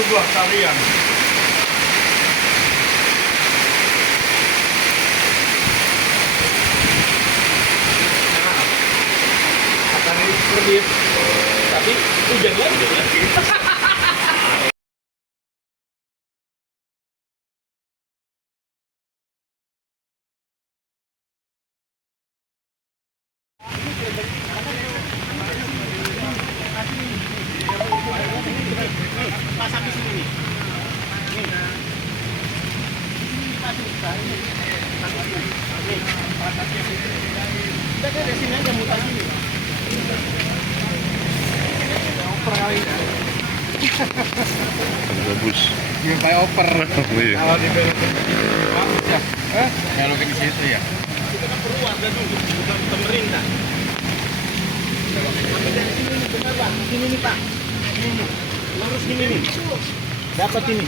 berubah kalian. Akan kredit, tapi hujan lagi ya. Pasang di sini nih. Kita dari sini aja mutar sini. Oper kali ini. Bagus. Yang kayak oper. Iya. Kalau dibelokin bagus ya. Belokin di situ ya. Kita kan perlu warga dulu, bukan pemerintah. Tapi dari sini nih, benar Pak. Sini nih Pak. Ini nih. Lurus gini nih. Dapat ini.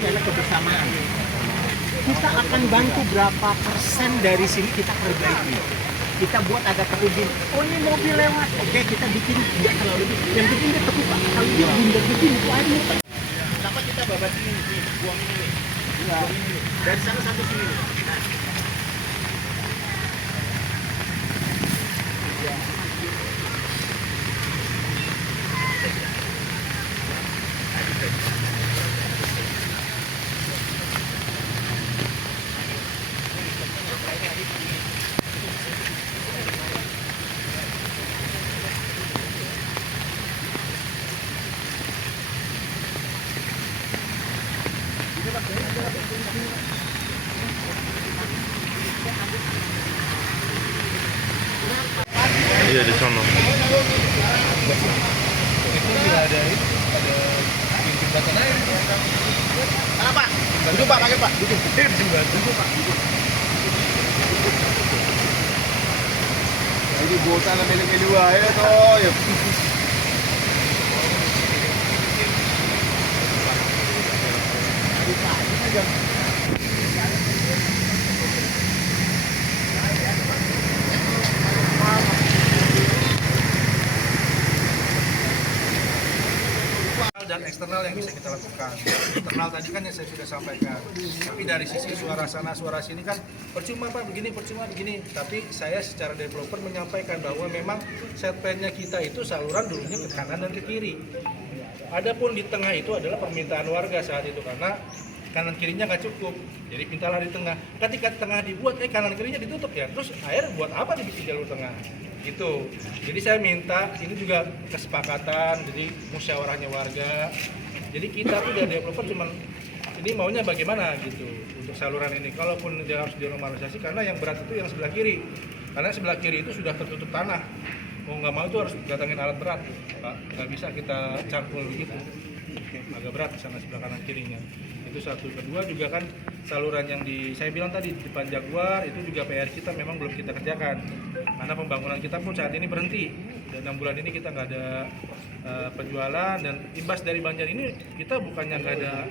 Karena kebersamaan. Kita akan bantu berapa persen dari sini kita perbaiki. Kita buat agak terlebih. Oh ini mobil lewat. Oke kita bikin tidak terlalu lebih. Yang penting dia tepi Pak. Kalau dia bundar begini itu air Pak. Kenapa kita babat ini nih? Buang ini nih. Buang ini nih. Dari sana sampai sini nih. Iya di sana. Itu juga ada jembatan air. Mana Pak? Duduk Pak, pakai Pak. Duduk. Duduk Pak. Duduk. Ini bosan lah milik-milik ya toh. Ya. Dan eksternal yang bisa kita lakukan. Internal tadi kan yang saya sudah sampaikan. Tapi dari sisi suara sana, suara sini kan percuma Pak begini, percuma begini. Tapi saya secara developer menyampaikan bahwa memang set plan-nya kita itu saluran dulunya ke kanan dan ke kiri. Adapun di tengah itu adalah permintaan warga saat itu karena kanan kirinya nggak cukup. Jadi mintalah di tengah. Ketika tengah dibuat, kanan kirinya ditutup ya. Terus air buat apa dibikin jalur tengah? Gitu. Jadi saya minta ini juga kesepakatan, jadi musyawarahnya warga. Jadi kita tuh dari developer cuman ini maunya bagaimana gitu untuk saluran ini. Kalaupun dia harus dinormalisasi karena yang berat itu yang sebelah kiri. Karena sebelah kiri itu sudah tertutup tanah. Mau nggak mau itu harus datangin alat berat, Pak. Nggak bisa kita cangkul begitu. Agak berat di sana sebelah kanan kirinya. Itu satu. Kedua juga kan saluran yang saya bilang tadi di Panjaguar itu juga PR kita memang belum kita kerjakan. Karena pembangunan kita pun saat ini berhenti. Dan 6 bulan ini kita nggak ada penjualan dan imbas dari banjir ini kita bukannya nggak ada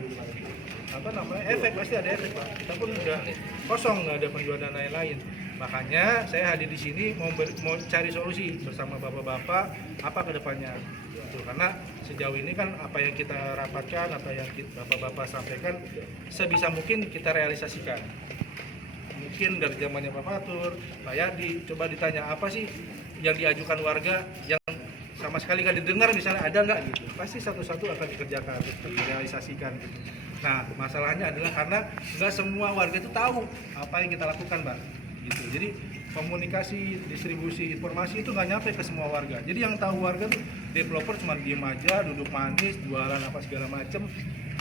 efek, pasti ada efek Pak. Kita pun udah kosong, nggak ada penjualan dan lain-lain. Makanya saya hadir di sini mau cari solusi bersama bapak-bapak apa ke depannya. Karena sejauh ini kan apa yang kita rapatkan, apa yang bapak-bapak sampaikan sebisa mungkin kita realisasikan. Mungkin dari zamannya Pak Fatur, Pak Yadi, coba ditanya apa sih yang diajukan warga yang sama sekali nggak didengar, misalnya ada nggak gitu, pasti satu-satu akan dikerjakan, direalisasikan gitu. Nah masalahnya adalah karena nggak semua warga itu tahu apa yang kita lakukan Mbak gitu. Jadi komunikasi, distribusi informasi itu nggak nyampe ke semua warga. Jadi yang tahu warga tuh developer cuma diem aja, duduk manis, jualan apa segala macem.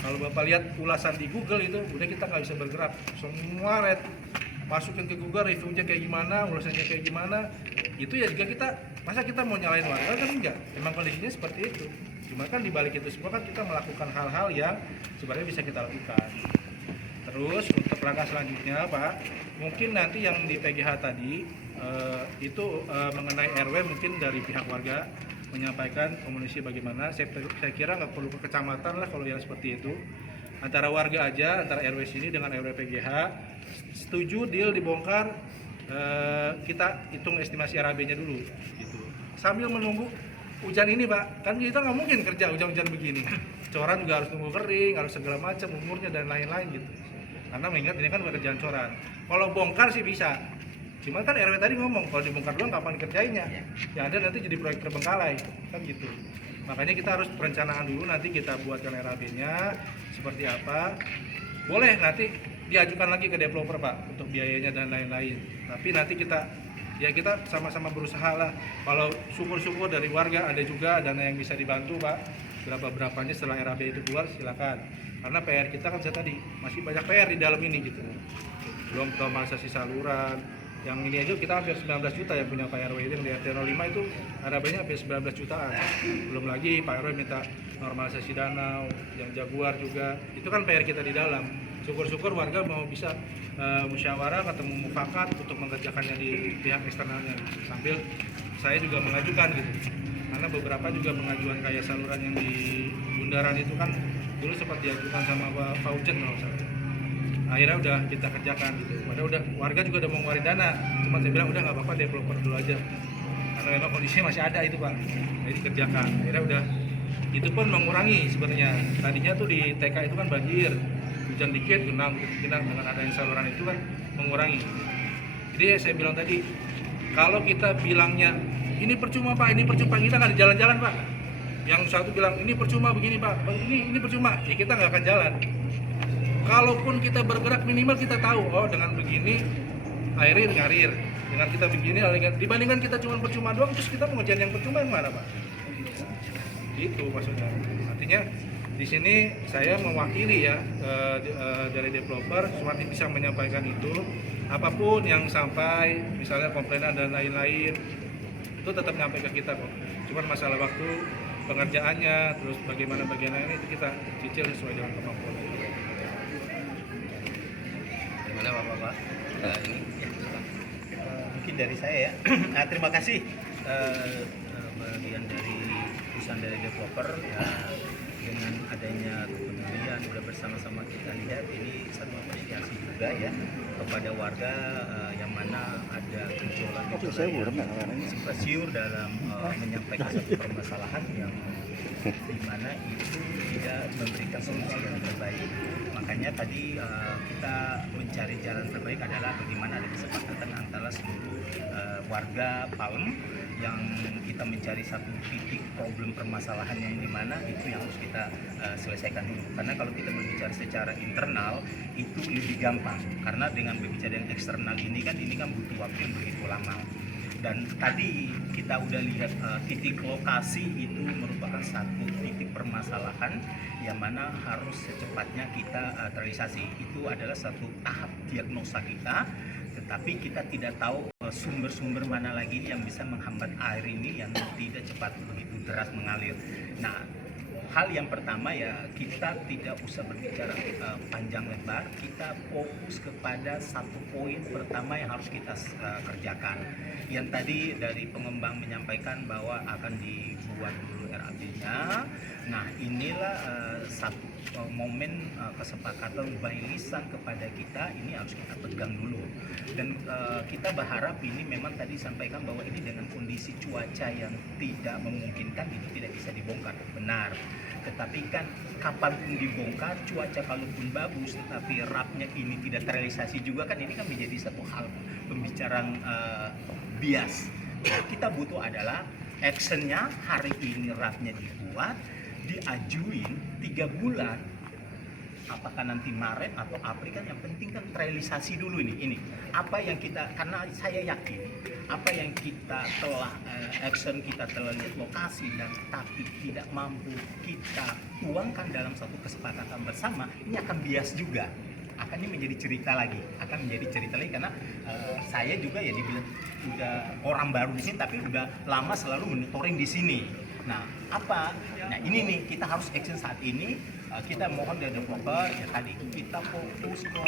Kalau Bapak lihat ulasan di Google itu, udah kita nggak bisa bergerak. Semua red, masukin ke Google reviewnya kayak gimana, ulasannya kayak gimana. Itu ya juga kita, masa kita mau nyalain warga kan enggak. Emang kondisinya seperti itu. Cuma kan dibalik itu semua kan kita melakukan hal-hal yang sebenarnya bisa kita lakukan. Terus untuk langkah selanjutnya Pak, mungkin nanti yang di PGH tadi itu mengenai RW mungkin dari pihak warga menyampaikan komunikasi bagaimana. Saya kira nggak perlu ke kecamatan lah kalau yang seperti itu. Antara warga aja, antara RW sini dengan RW PGH setuju deal dibongkar, kita hitung estimasi RAB-nya dulu gitu. Sambil menunggu hujan ini Pak, kan kita nggak mungkin kerja hujan-hujan begini. Coran juga harus tunggu kering, harus segala macam umurnya dan lain-lain gitu. Karena mengingat ini kan pekerjaan coran. Kalau bongkar sih bisa. Cuman kan RW tadi ngomong kalau dibongkar doang kapan kerjainnya? Yang ada nanti jadi proyek terbengkalai kan gitu. Makanya kita harus perencanaan dulu, nanti kita buatkan RAB-nya seperti apa. Boleh nanti diajukan lagi ke developer Pak untuk biayanya dan lain-lain. Tapi nanti kita sama-sama berusaha lah. Kalau syukur-syukur dari warga ada juga dana yang bisa dibantu Pak. Berapa-berapanya setelah RAB itu keluar silakan. Karena PR kita kan saya tadi masih banyak PR di dalam ini gitu. Belum normalisasi saluran. Yang ini aja kita hampir 19 juta yang punya Pak RW itu, yang di RT 05 itu RAB-nya hampir 19 jutaan. Belum lagi Pak RW minta normalisasi danau, yang Jaguar juga. Itu kan PR kita di dalam. Syukur-syukur warga mau bisa musyawarah, ketemu mufakat untuk mengerjakannya di pihak eksternalnya. Sambil saya juga mengajukan gitu. Karena beberapa juga pengajuan kayak saluran yang di bundaran itu kan dulu sempat diajukan sama Pak Faujen kalau saya. Akhirnya udah kita kerjakan gitu. Padahal udah warga juga udah mau ngeluarin dana. Cuma saya bilang udah nggak apa-apa developer dulu aja. Karena memang kondisinya masih ada itu Pak. Jadi kerjakan. Akhirnya udah itu pun mengurangi sebenarnya. Tadinya tuh di TK itu kan banjir. Hujan dikit genang dengan adanya saluran itu kan mengurangi. Jadi saya bilang tadi kalau kita bilangnya ini percuma Pak, ini percuma, kita nggak di jalan-jalan Pak. Yang satu bilang ini percuma begini Pak, ini percuma, ya kita nggak akan jalan. Kalaupun kita bergerak minimal kita tahu, oh dengan begini airnya ngarir, dengan kita begini dibandingkan kita cuma percuma doang, terus kita mau ngerjain yang percuma yang mana Pak? Itu maksudnya. Artinya di sini saya mewakili ya dari developer, Suwardi bisa menyampaikan itu, apapun yang sampai, misalnya komplainan dan lain-lain, itu tetap nyampe ke kita kok. Cuman masalah waktu pengerjaannya, terus bagaimana bagiannya itu kita cicil sesuai dengan kemampuan. Gimana Bapak? Ini ya, mungkin dari saya ya. Nah, terima kasih bagian dari urusan dari developer ya, dengan adanya kepedulian udah bersama-sama kita lihat ini satu apresiasi juga ya kepada warga yang mana ada gejolak siur dalam menyampaikan satu permasalahan yang dimana itu tidak memberikan solusi yang terbaik. Makanya tadi kita mencari jalan terbaik adalah bagaimana ada kesepakatan antara seluruh warga Palem yang kita mencari satu titik problem permasalahan yang dimana itu yang harus kita selesaikan dulu. Karena kalau kita berbicara secara internal itu lebih gampang. Karena dengan berbicara yang eksternal ini kan butuh waktu yang begitu lama. Dan tadi kita udah lihat titik lokasi itu merupakan satu titik permasalahan yang mana harus secepatnya kita terrealisasi. Itu adalah satu tahap diagnosa kita, tetapi kita tidak tahu sumber-sumber mana lagi yang bisa menghambat air ini yang tidak cepat begitu deras mengalir. Nah, hal yang pertama ya kita tidak usah berbicara panjang lebar, kita fokus kepada satu poin pertama yang harus kita kerjakan. Yang tadi dari pengembang menyampaikan bahwa akan dibuat dulu RAB-nya. Nah, inilah satu momen kesepakatan by lisan kepada kita, ini harus kita pegang dulu. Dan kita berharap ini memang tadi sampaikan bahwa ini dengan kondisi cuaca yang tidak memungkinkan itu tidak bisa dibongkar. Benar. Tetapi kan kapanpun dibongkar, cuaca kalaupun bagus, tetapi rapnya ini tidak terrealisasi juga kan ini kan menjadi satu hal pembicaraan bias. Kita butuh adalah actionnya hari ini rapnya dibuat, diajuin 3 bulan. Apakah nanti Maret atau April kan yang penting kan terrealisasi dulu ini apa yang kita, karena saya yakin apa yang kita telah action kita telah lihat lokasi dan tapi tidak mampu kita tuangkan dalam satu kesepakatan bersama, ini akan bias juga, akan ini menjadi cerita lagi karena saya juga ya dibilang udah orang baru di sini tapi udah lama selalu monitoring di sini. Nah, ini nih kita harus action saat ini. Kita mohon dari developer ya tadi kita fokus ke